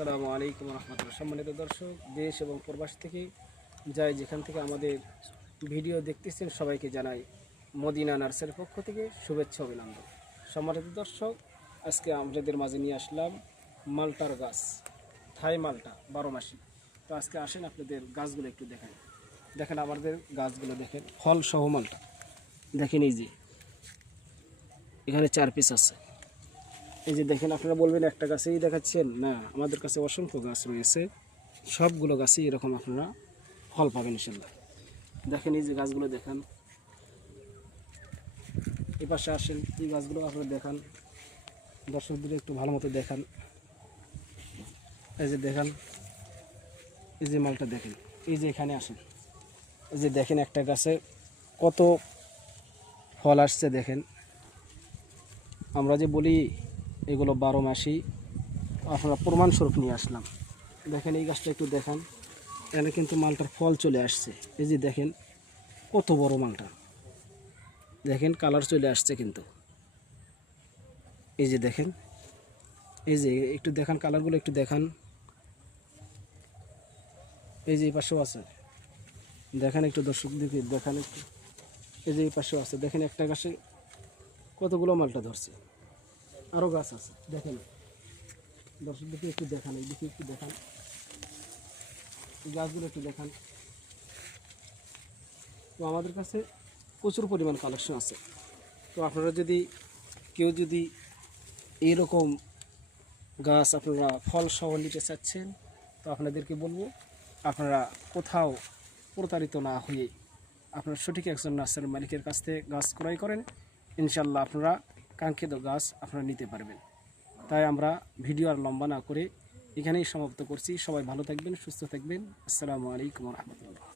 আসসালামু আলাইকুম রহমতুল্লাহ। সম্মানিত দর্শক, দেশ এবং প্রবাস থেকে যাই যেখান থেকে আমাদের ভিডিও দেখতেছেন সবাইকে জানাই মদিনা নার্সের পক্ষ থেকে শুভেচ্ছা অভিনন্দন। সম্মানিত দর্শক, আজকে আমাদের মাঝে নিয়ে আসলাম মালটার গাছ, থাই মালটা 12 মাসি। তো আজকে আসেন আপনাদের গাছগুলো একটু দেখেন। দেখেন আমাদের গাছগুলো দেখেন, ফল সহ মালটা দেখেন। এই যে এখানে 4 পিস আছে। এই যে দেখেন, আপনারা বলবেন একটা গাছেই দেখাচ্ছেন, না আমাদের কাছে অসংখ্য গাছ রয়েছে, সবগুলো গাছেই এরকম আপনারা ফল পাবেন ইনশাল্লাহ। দেখেন এই যে গাছগুলো দেখেন, এই পাশে আসেন, এই গাছগুলো আপনারা দেখান, দর্শকদের একটু ভালো মতো দেখান। এই যে দেখেন, এই যে মালটা দেখেন, এই যে এখানে আসেন, এই যে দেখেন একটা গাছে কত ফল আসছে দেখেন। আমরা যে বলি এগুলো 12 মাসই, আপনারা প্রমাণস্বরূপ নিয়ে আসলাম। দেখেন এই গাছটা একটু দেখান, এখানে কিন্তু মালটার ফল চলে আসছে। এই যে দেখেন কত বড় মালটা, দেখেন কালার চলে আসছে কিন্তু। এই যে দেখেন, এই যে একটু দেখান কালারগুলো একটু দেখান। এই যে এই পাশেও আছে, দেখেন একটু দর্শক দেখি দেখান একটু। এই যে এই পাশেও আছে, দেখেন একটা গাছে কতগুলো মালটা ধরছে, আরও গাছ আছে দেখেন। দর্শক দেখি একটু দেখান, এই দিকে একটু দেখান, এই গাছগুলো একটু দেখান। তো আমাদের কাছে প্রচুর পরিমাণ কালেকশন আছে। তো আপনারা যদি কেউ যদি এইরকম গাছ আপনারা ফল সহ নিতে চাচ্ছেন, তো আপনাদেরকে বলবো আপনারা কোথাও প্রতারিত না হয়ে আপনারা সঠিক একজন নার্সারি মালিকের কাছ থেকে গাছ ক্রয় করেন, ইনশাল্লাহ আপনারা কাঙ্ক্ষিত গাছ আপনারা নিতে পারবেন। তাই আমরা ভিডিও আর লম্বা না করে এখানেই সমাপ্ত করছি। সবাই ভালো থাকবেন, সুস্থ থাকবেন। আসসালামু আলাইকুম রহমতুল্লাহ।